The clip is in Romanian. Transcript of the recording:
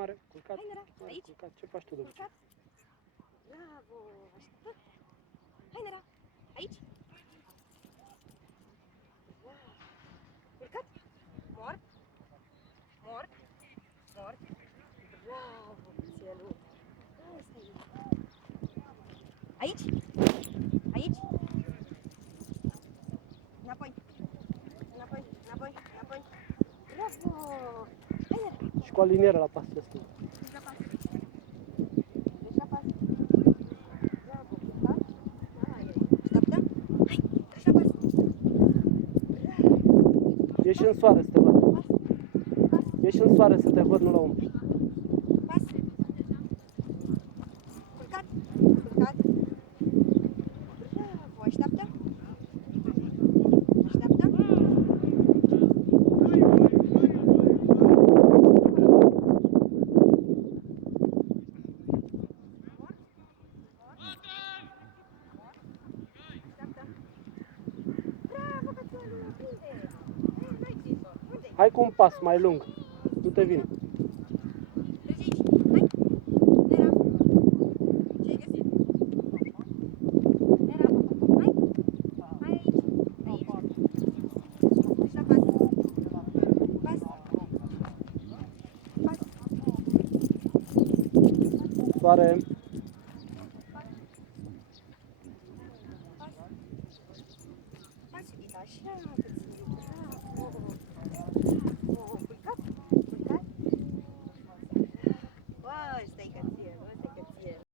mare, culcat. Hai, Nera, Mare, aici. culcat. Ce faci tu de obicei? Culcat. Bravo. Așa. Hai, Nera, aici. Wow. Culcat. Mort. Mort. Mort. Bravo, cățelul. Asta e. Aici. Aici. Înapoi. Înapoi, înapoi, înapoi. Bravo. Hai, Nera. Și cu alinieră la pas destul. Deci la pas. Deci la pas. Bravo, culcat. Hai, așteaptă. Hai, treci la pas. Bravo. Ieși în soare să te văd. Pas. Pas. Ieși în soare să te văd, nu la umbri. Pas. Culcat. Culcat. Bravo, așteaptă. Așteaptă. Bravo, cățelul, prinde! N-ai zis-o. Unde-i? Hai cu un pas mai lung. Nu te vine. Treci aici. Hai! Nera! Ce-ai găsit? Nera! Hai! Hai aici! Aici! Deci la pas! Pas! Pas! Soare. Pas! Pas! Pas! Uite așa!